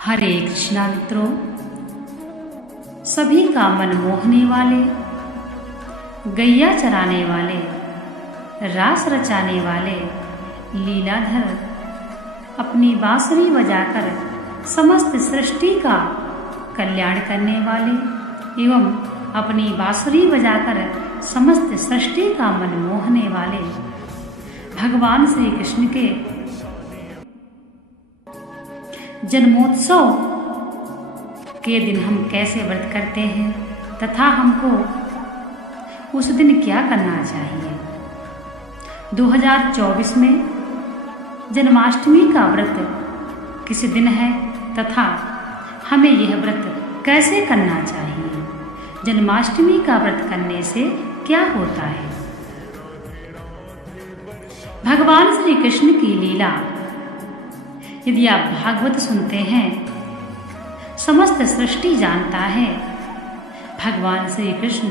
हरे कृष्णा मित्रों, सभी का मन मोहने वाले, गैया चराने वाले, रास रचाने वाले लीलाधर अपनी बांसुरी बजाकर समस्त सृष्टि का कल्याण करने वाले एवं अपनी बांसुरी बजाकर समस्त सृष्टि का मन मोहने वाले भगवान श्री कृष्ण के जन्मोत्सव के दिन हम कैसे व्रत करते हैं तथा हमको उस दिन क्या करना चाहिए। 2024 में जन्माष्टमी का व्रत किस दिन है तथा हमें यह व्रत कैसे करना चाहिए। जन्माष्टमी का व्रत करने से क्या होता है। भगवान श्री कृष्ण की लीला यदि आप भागवत सुनते हैं, समस्त सृष्टि जानता है। भगवान श्री कृष्ण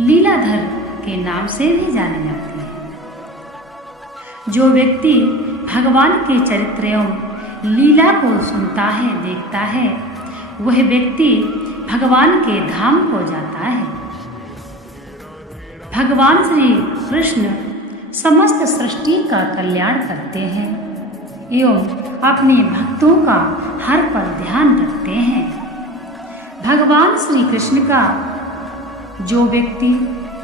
लीलाधर के नाम से भी जाने जाते हैं। जो व्यक्ति भगवान के चरित्र एवं लीला को सुनता है, देखता है, वह व्यक्ति भगवान के धाम को जाता है। भगवान श्री कृष्ण समस्त सृष्टि का कल्याण करते हैं एवं अपने भक्तों का हर पल ध्यान रखते हैं। भगवान श्री कृष्ण का जो व्यक्ति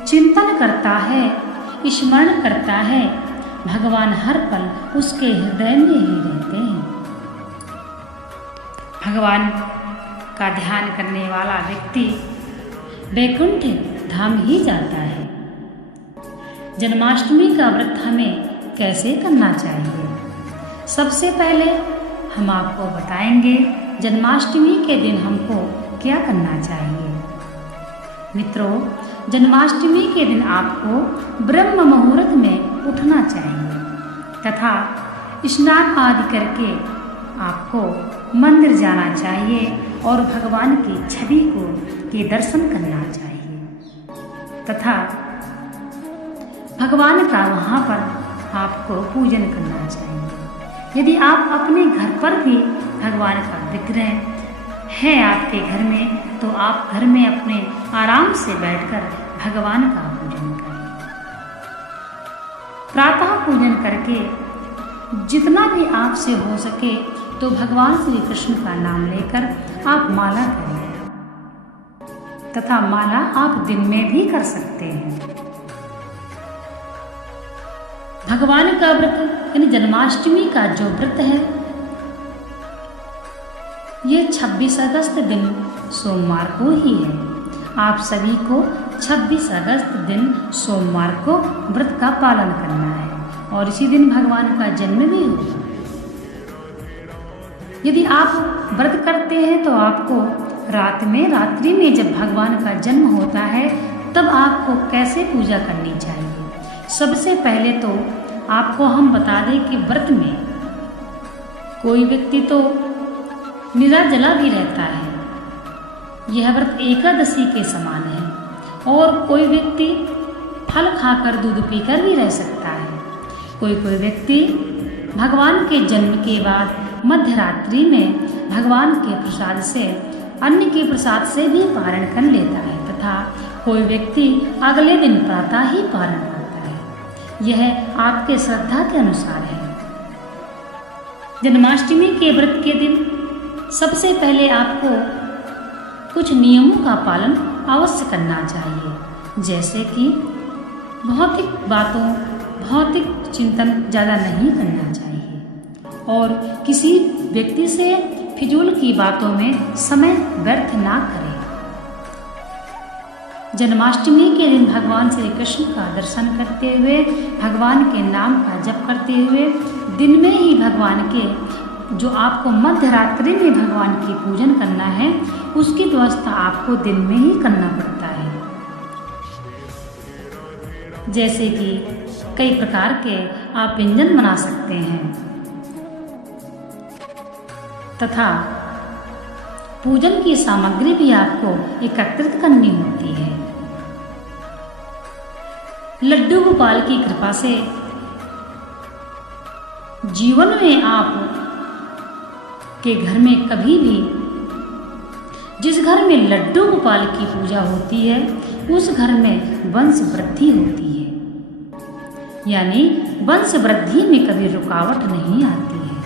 चिंतन करता है, स्मरण करता है, भगवान हर पल उसके हृदय में ही रहते हैं। भगवान का ध्यान करने वाला व्यक्ति वैकुंठ धाम ही जाता है। जन्माष्टमी का व्रत हमें कैसे करना चाहिए। सबसे पहले हम आपको बताएंगे जन्माष्टमी के दिन हमको क्या करना चाहिए। मित्रों, जन्माष्टमी के दिन आपको ब्रह्म मुहूर्त में उठना चाहिए तथा स्नान आदि करके आपको मंदिर जाना चाहिए और भगवान की छवि के दर्शन करना चाहिए तथा भगवान का वहाँ पर आपको पूजन करना चाहिए। यदि आप अपने घर पर भी भगवान का विग्रह है आपके घर में, तो आप घर में अपने आराम से बैठकर भगवान का पूजन करें। प्रातः पूजन करके जितना भी आपसे हो सके तो भगवान श्री कृष्ण का नाम लेकर आप माला करें तथा माला आप दिन में भी कर सकते हैं। भगवान का व्रत यानी जन्माष्टमी का जो व्रत है, ये 26 अगस्त दिन सोमवार को ही है। आप सभी को 26 अगस्त दिन सोमवार को व्रत का पालन करना है और इसी दिन भगवान का जन्म भी होगा। यदि आप व्रत करते हैं तो आपको रात्रि में जब भगवान का जन्म होता है तब आपको कैसे पूजा करनी चाहिए। सबसे पहले तो आपको हम बता दें कि व्रत में कोई व्यक्ति तो निर्जला भी रहता है। यह व्रत एकादशी के समान है और कोई व्यक्ति फल खाकर दूध पीकर भी रह सकता है। कोई व्यक्ति भगवान के जन्म के बाद मध्य रात्रि में भगवान के प्रसाद से, अन्न के प्रसाद से भी पारण कर लेता है तथा कोई व्यक्ति अगले दिन प्रातः ही पारण करता है। यह आपके श्रद्धा के अनुसार है। जन्माष्टमी के व्रत के दिन सबसे पहले आपको कुछ नियमों का पालन अवश्य करना चाहिए, जैसे कि भौतिक चिंतन ज़्यादा नहीं करना चाहिए और किसी व्यक्ति से फिजूल की बातों में समय व्यर्थ ना करें। जन्माष्टमी के दिन भगवान श्री कृष्ण का दर्शन करते हुए, भगवान के नाम का जप करते हुए, दिन में ही भगवान के जो आपको मध्य रात्रि में भगवान की पूजन करना है, उसकी व्यवस्था आपको दिन में ही करना पड़ता है। जैसे कि कई प्रकार के आप व्यंजन बना सकते हैं तथा पूजन की सामग्री भी आपको एकत्रित करनी होती है। लड्डू गोपाल की कृपा से जीवन में आप के घर में कभी भी, जिस घर में लड्डू गोपाल की पूजा होती है उस घर में वंश वृद्धि होती है, यानी वंश वृद्धि में कभी रुकावट नहीं आती है।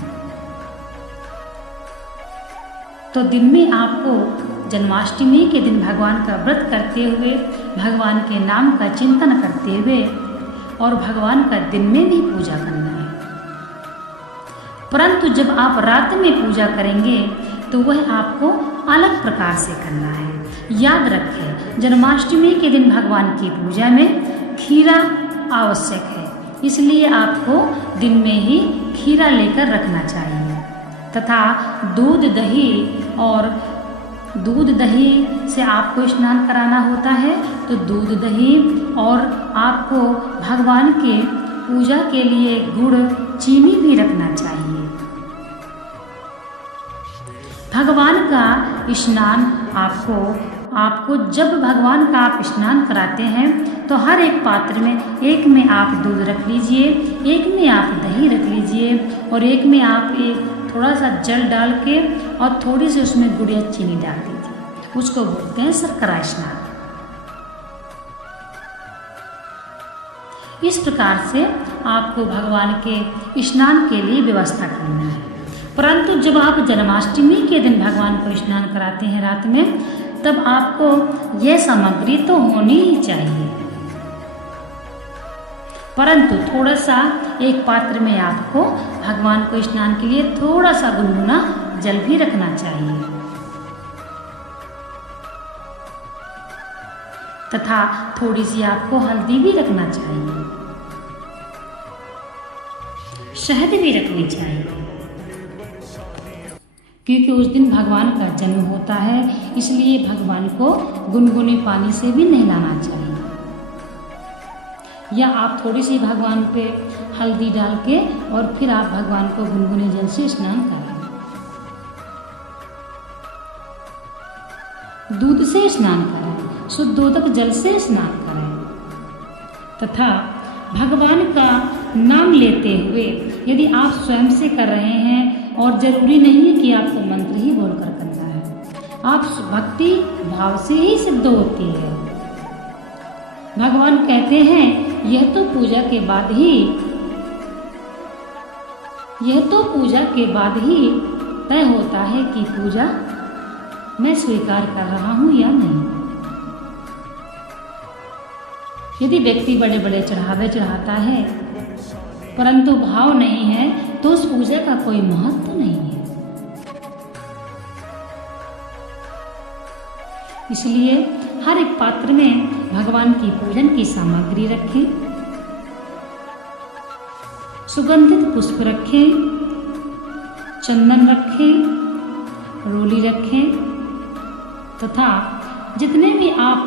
तो दिन में आपको जन्माष्टमी के दिन भगवान का व्रत करते हुए, भगवान के नाम का चिंतन करते हुए और भगवान का दिन में भी पूजा करना है। परंतु जब आप रात में पूजा करेंगे तो वह आपको अलग प्रकार से करना है। याद रखें, जन्माष्टमी के दिन भगवान की पूजा में खीरा आवश्यक है, इसलिए आपको दिन में ही खीरा लेकर रखना चाहिए तथा दूध दही से आपको स्नान कराना होता है। तो दूध दही और आपको भगवान के पूजा के लिए गुड़ चीनी भी रखना चाहिए। भगवान का स्नान आपको जब भगवान का आप स्नान कराते हैं तो हर एक पात्र में, एक में आप दूध रख लीजिए, एक में आप दही रख लीजिए और एक में आप एक थोड़ा सा जल डाल के और थोड़ी सी उसमें गुड़ या चीनी डाल दीजिए। उसको बोलते हैं शर्करा स्नान। इस प्रकार से आपको भगवान के स्नान के लिए व्यवस्था करना है। परंतु जब आप जन्माष्टमी के दिन भगवान को स्नान कराते हैं रात में, तब आपको यह सामग्री तो होनी ही चाहिए, परंतु थोड़ा सा एक पात्र में आपको भगवान को स्नान के लिए थोड़ा सा गुनगुना जल भी रखना चाहिए तथा थोड़ी सी आपको हल्दी भी रखना चाहिए, शहद भी रखनी चाहिए, क्योंकि उस दिन भगवान का जन्म होता है। इसलिए भगवान को गुनगुने पानी से भी नहलाना चाहिए, या आप थोड़ी सी भगवान पे हल्दी डाल के और फिर आप भगवान को गुनगुने जल से स्नान करें। दूध से स्नान करें, शुद्धोदक जल से स्नान करें तथा भगवान का नाम लेते हुए, यदि आप स्वयं से कर रहे हैं और जरूरी नहीं है कि आपको मंत्र ही बोलकर करना है, आप भक्ति भाव से ही सिद्ध होती है। भगवान कहते हैं यह तो पूजा के बाद ही तय होता है कि पूजा मैं स्वीकार कर रहा हूं या नहीं। यदि व्यक्ति बड़े बड़े चढ़ावे चढ़ाता है परंतु भाव नहीं है तो उस पूजा का कोई महत्व नहीं है। इसलिए हर एक पात्र में भगवान की पूजन की सामग्री रखें, सुगंधित पुष्प रखें, चंदन रखें, रोली रखें तथा जितने भी आप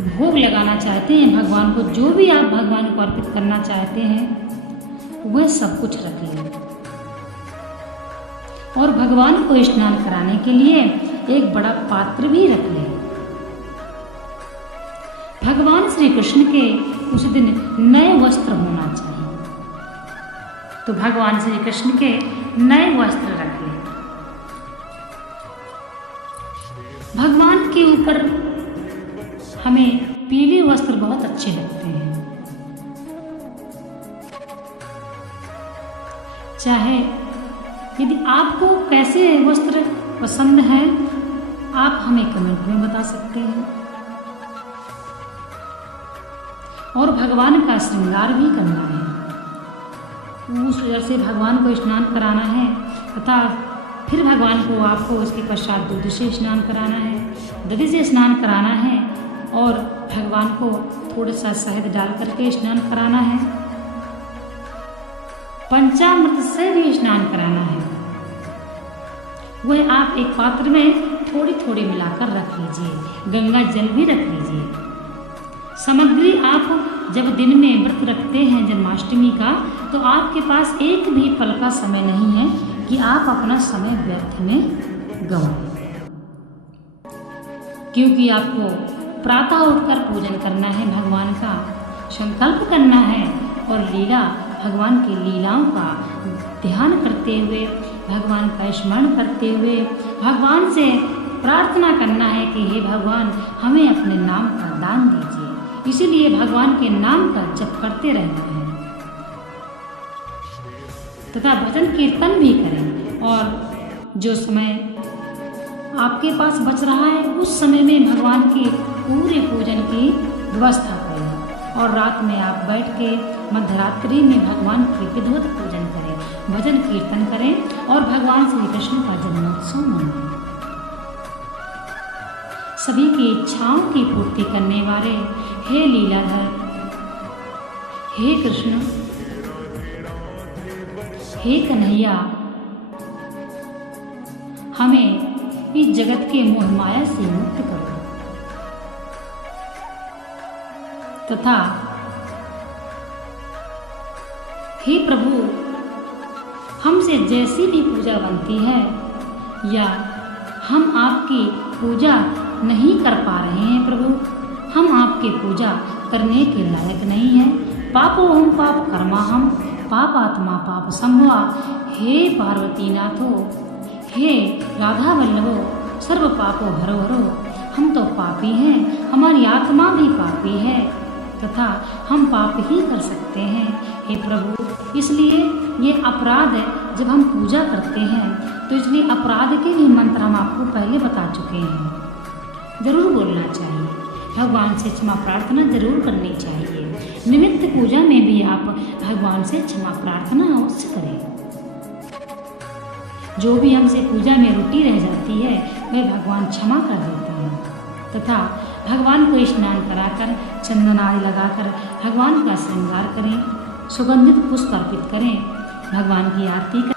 भोग लगाना चाहते हैं भगवान को, जो भी आप भगवान को अर्पित करना चाहते हैं वह सब कुछ रख लें। और भगवान को स्नान कराने के लिए एक बड़ा पात्र भी रख लें। भगवान श्री कृष्ण के उस दिन नए वस्त्र होना चाहिए, तो भगवान श्री कृष्ण के नए वस्त्र रख लें। भगवान के ऊपर हमें पीले वस्त्र बहुत अच्छे लगते हैं, चाहे यदि आपको कैसे वस्त्र पसंद है आप हमें कमेंट में बता सकते हैं। और भगवान का श्रृंगार भी करना है, उस वजह से भगवान को स्नान कराना है तथा फिर भगवान को आपको उसके पश्चात दूध से स्नान कराना है, दधी से स्नान कराना है और भगवान को थोड़ा सा शहद डाल करके स्नान कराना है, पंचामृत से भी स्नान कराना है। वह आप एक पात्र में थोड़ी थोड़ी मिलाकर रख लीजिए, गंगा जल भी रख लीजिए। सामग्री आप जब दिन में व्रत रखते हैं जन्माष्टमी का, तो आपके पास एक भी पल का समय नहीं है कि आप अपना समय व्यर्थ में गंवाएं, क्योंकि आपको प्रातः उठकर पूजन करना है, भगवान का संकल्प करना है और लीला भगवान की लीलाओं का ध्यान करते हुए भगवान का स्मरण करते हुए भगवान से प्रार्थना करना है कि हे भगवान, हमें अपने नाम का दान दीजिए। इसीलिए भगवान के नाम का जप करते रहना है तथा भजन कीर्तन भी करें। और जो समय आपके पास बच रहा है उस समय में भगवान के पूरे पूजन की व्यवस्था करें। और रात में आप बैठ के मध्यरात्रि में भगवान के विधिवत पूजन करें, भजन कीर्तन करें और भगवान श्री कृष्ण का जन्मोत्सव मनाएं। सभी की इच्छाओं की पूर्ति करने वाले हे लीलाधर, हे कृष्ण, हे कन्हैया, हमें इस जगत के मोह माया से मुक्त करो तथा हे प्रभु, हमसे जैसी भी पूजा बनती है या हम आपकी पूजा नहीं कर पा रहे हैं प्रभु, हम आपकी पूजा करने के लायक नहीं हैं। पापो हम पाप कर्मा हम पाप आत्मा पाप संभवा। हे पार्वती नाथो, हे राधा वल्लभो, सर्व पापो हरो हरो। हम तो पापी हैं, हमारी आत्मा भी पापी है तथा हम पाप ही कर सकते हैं हे प्रभु। इसलिए ये अपराध है, जब हम पूजा करते हैं तो इसलिए अपराध के भी मंत्र हम आपको पहले बता चुके हैं। जरूर बोलना चाहिए, भगवान से क्षमा प्रार्थना जरूर करनी चाहिए। निमित्त पूजा में भी आप भगवान से क्षमा प्रार्थना अवश्य करें। जो भी हमसे पूजा में त्रुटि रह जाती है वह भगवान क्षमा कर देते हैं तथा भगवान को स्नान कराकर चंदन आदि लगाकर भगवान का श्रृंगार करें, सुगंधित पुष्प अर्पित करें, भगवान की आरती करें।